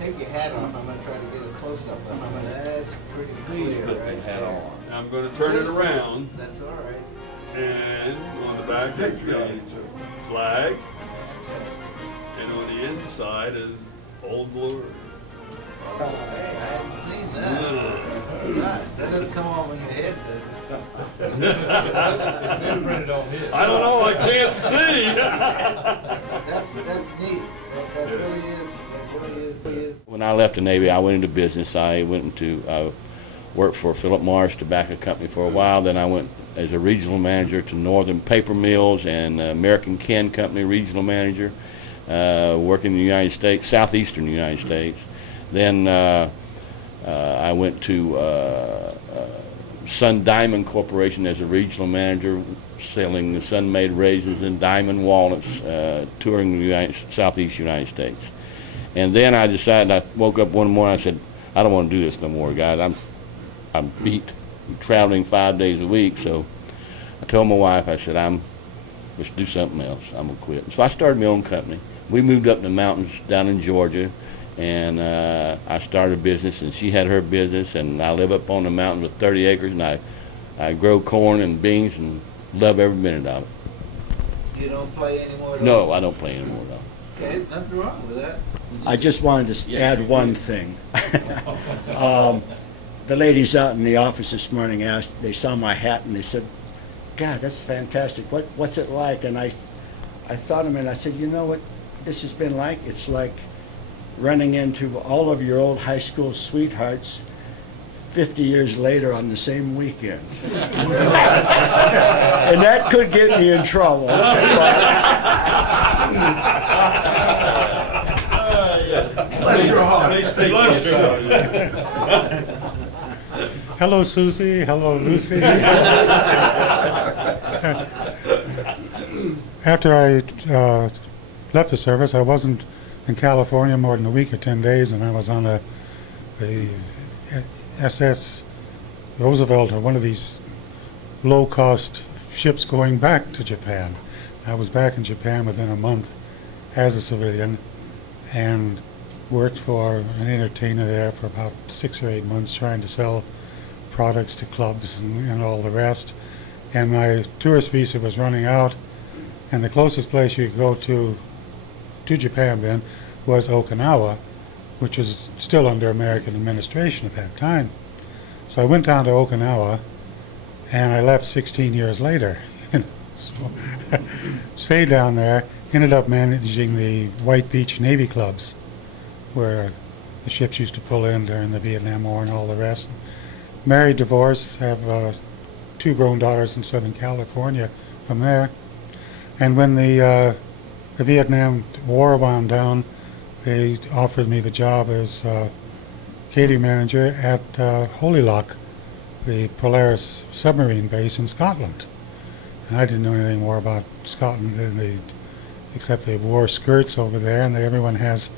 take your hat off, I'm going to try to get a close-up of it. That's pretty clear right there. I'm going to turn it around. That's all right. And on the back is the flag. Fantastic. And on the inside is Old Glory. Oh, hey, I hadn't seen that. Gosh, that doesn't come on your head, does it? I don't know, I can't see. That's neat. That really is. When I left the Navy, I went into business. I went into worked for Philip Morris Tobacco Company for a while. Then I went as a regional manager to Northern Paper Mills and American Can Company regional manager, working in the United States, southeastern United States. Then I went to Sun Diamond Corporation as a regional manager, selling the Sun-made raisins and diamond walnuts, touring the southeast United States. And then I decided, I woke up one morning, I said, I don't want to do this no more, guys. I'm beat. I'm traveling 5 days a week, so I told my wife, I said, let's do something else. I'm going to quit. And so I started my own company. We moved up in the mountains down in Georgia, and I started a business, and she had her business, and I live up on the mountain with 30 acres, and I grow corn and beans and love every minute of it. You don't play anymore? No, I don't play anymore, no. Okay, nothing wrong with that. I just wanted to add one thing. The ladies out in the office this morning they saw my hat and they said, God, that's fantastic. What's it like? And I thought a minute, I said, you know what this has been like? It's like running into all of your old high school sweethearts 50 years later on the same weekend. And that could get me in trouble. Bless your heart. Hello, Susie. Hello, Lucy. After I left the service, I wasn't in California more than a week or 10 days, and I was on the SS Roosevelt, or one of these low-cost ships going back to Japan. I was back in Japan within a month as a civilian, and worked for an entertainer there for about 6 or 8 months, trying to sell products to clubs and all the rest. And my tourist visa was running out, and the closest place you could go to Japan then was Okinawa, which was still under American administration at that time. So I went down to Okinawa, and I left 16 years later. So stayed down there, ended up managing the White Beach Navy clubs, where the ships used to pull in during the Vietnam War and all the rest. Married, divorced, have 2 grown daughters in Southern California from there. And when the Vietnam War wound down, they offered me the job as catering manager at Holy Loch, the Polaris submarine base in Scotland. And I didn't know anything more about Scotland except they wore skirts over there, and everyone has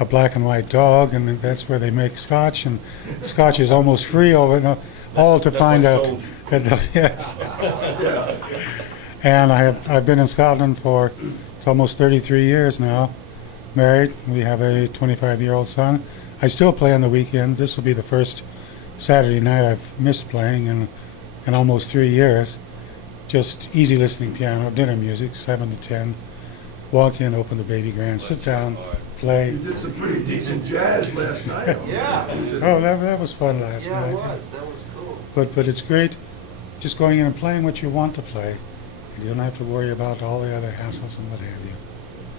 a black and white dog, and that's where they make scotch, and scotch is almost free over there, all to find out that, yes. And I've been in Scotland for almost 33 years now, married. We have a 25-year-old son. I still play on the weekend. This will be the first Saturday night I've missed playing in almost 3 years. Just easy listening piano, dinner music, 7 to 10. Walk in, open the baby grand, sit down, play. You did some pretty decent jazz last night. Yeah. Oh, that was fun last night. Yeah, it was. That was cool. But it's great just going in and playing what you want to play. You don't have to worry about all the other hassles and what have you.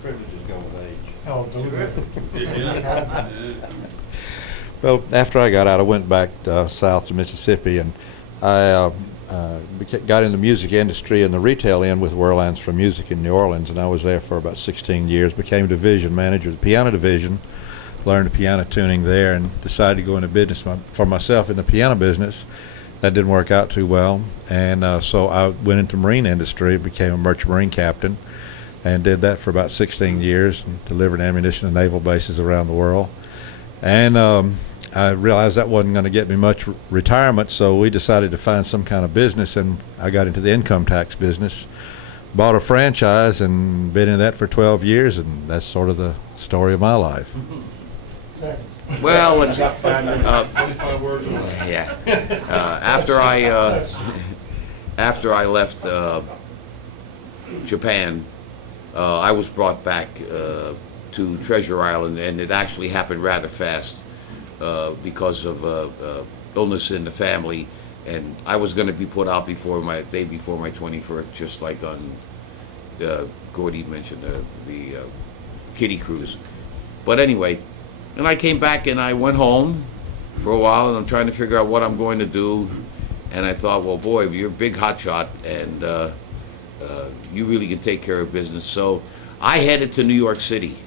Privileges go with age. Oh, Terrific. Well, after I got out, I went back south to Mississippi, and I got in the music industry and the retail end with Werlands for Music in New Orleans, and I was there for about 16 years, became division manager of the piano division, learned piano tuning there, and decided to go into business for myself in the piano business. That didn't work out too well, and so I went into marine industry, became a merchant marine captain, and did that for about 16 years, and delivered ammunition to naval bases around the world. And I realized that wasn't going to get me much retirement, so we decided to find some kind of business, and I got into the income tax business, bought a franchise, and been in that for 12 years, and that's sort of the story of my life. Well, let's. 25 words on that. Yeah. After I left Japan, I was brought back to Treasure Island, and it actually happened rather fast because of illness in the family, and I was going to be put out before my 21st, just like on Gordy mentioned the kiddie cruise. But anyway, and I came back and I went home for a while, and I'm trying to figure out what I'm going to do. And I thought, well, boy, you're a big hotshot, and you really can take care of business. So I headed to New York City,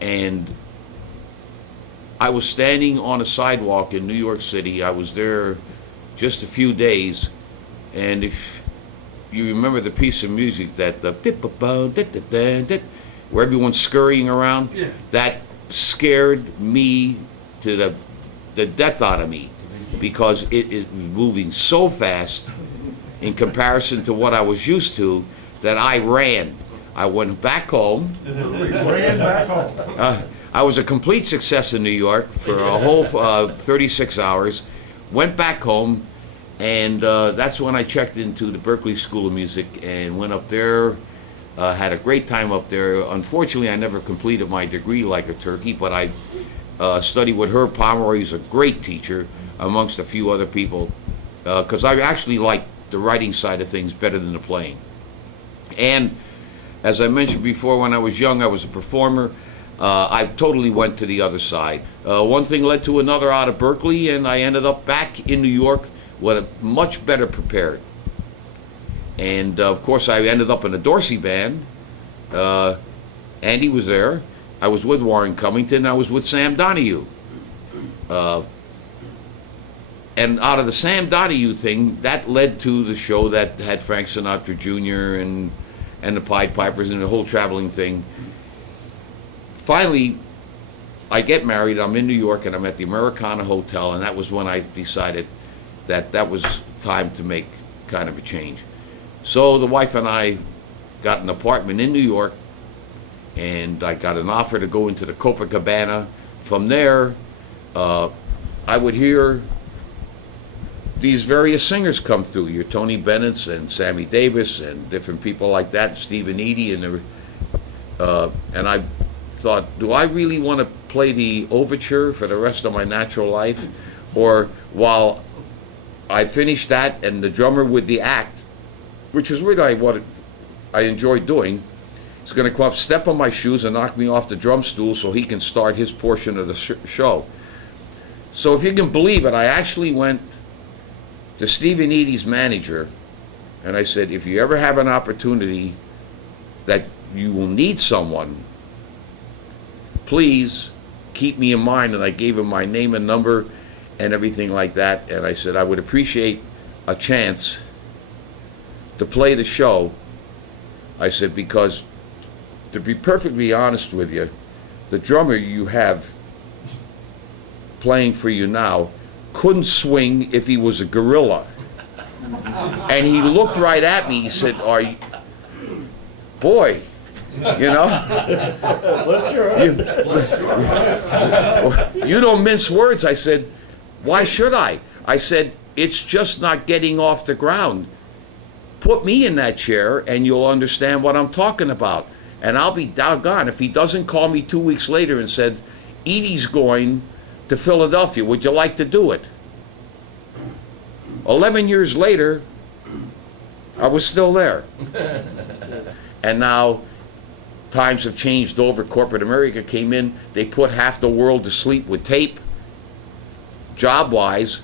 and I was standing on a sidewalk in New York City. I was there just a few days, and if you remember the piece of music that where everyone's scurrying around, Yeah. that scared me to the death out of me, because it was moving so fast in comparison to what I was used to that I ran. I went back home. Ran back home. I was a complete success in New York for a whole 36 hours. Went back home, and that's when I checked into the Berklee School of Music and went up there. Had a great time up there. Unfortunately, I never completed my degree like a turkey, but I studied with Herb Pomeroy. He's a great teacher, amongst a few other people, because I actually like the writing side of things better than the playing. And as I mentioned before, when I was young, I was a performer. I totally went to the other side. One thing led to another out of Berklee, and I ended up back in New York with much better prepared. And of course, I ended up in a Dorsey band. Andy was there. I was with Warren Cummington. I was with Sam Donahue. And out of the Sam Donahue thing, that led to the show that had Frank Sinatra Jr. and the Pied Pipers and the whole traveling thing. Finally, I get married. I'm in New York, and I'm at the Americana Hotel, and that was when I decided that was time to make kind of a change. So the wife and I got an apartment in New York, and I got an offer to go into the Copacabana. From there, I would hear these various singers come through, your Tony Bennett's and Sammy Davis and different people like that, Stephen Eady, and I thought, do I really want to play the overture for the rest of my natural life? Or while I finished that and the drummer with the act, which is really what I enjoyed doing, is going to come up, step on my shoes and knock me off the drum stool so he can start his portion of the show. So if you can believe it, I actually went to Stephen Eady's manager, and I said, if you ever have an opportunity that you will need someone, please keep me in mind. And I gave him my name and number and everything like that, and I said I would appreciate a chance to play the show. I said, because to be perfectly honest with you, the drummer you have playing for you now couldn't swing if he was a gorilla. And he looked right at me. He said, "Are you, boy, you know, you don't mince words." I said, "Why should I?" I said, "It's just not getting off the ground. Put me in that chair and you'll understand what I'm talking about. And I'll be doggone if he doesn't call me 2 weeks later and said, Edie's going to Philadelphia. Would you like to do it?" 11 years later, I was still there. And now times have changed over. Corporate America came in. They put half the world to sleep with tape, job-wise.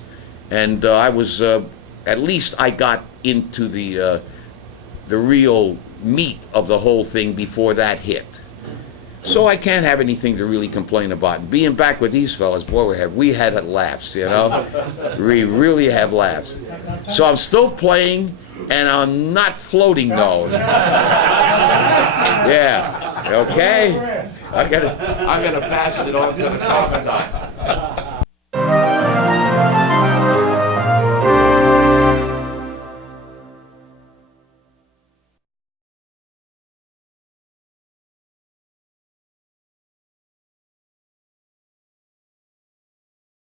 And I was, at least I got into the real meat of the whole thing before that hit. So I can't have anything to really complain about. And being back with these fellas, boy, we had laughs, you know? We really have laughs. So I'm still playing, and I'm not floating, though. Yeah, okay? I'm gonna pass it on to the commandant.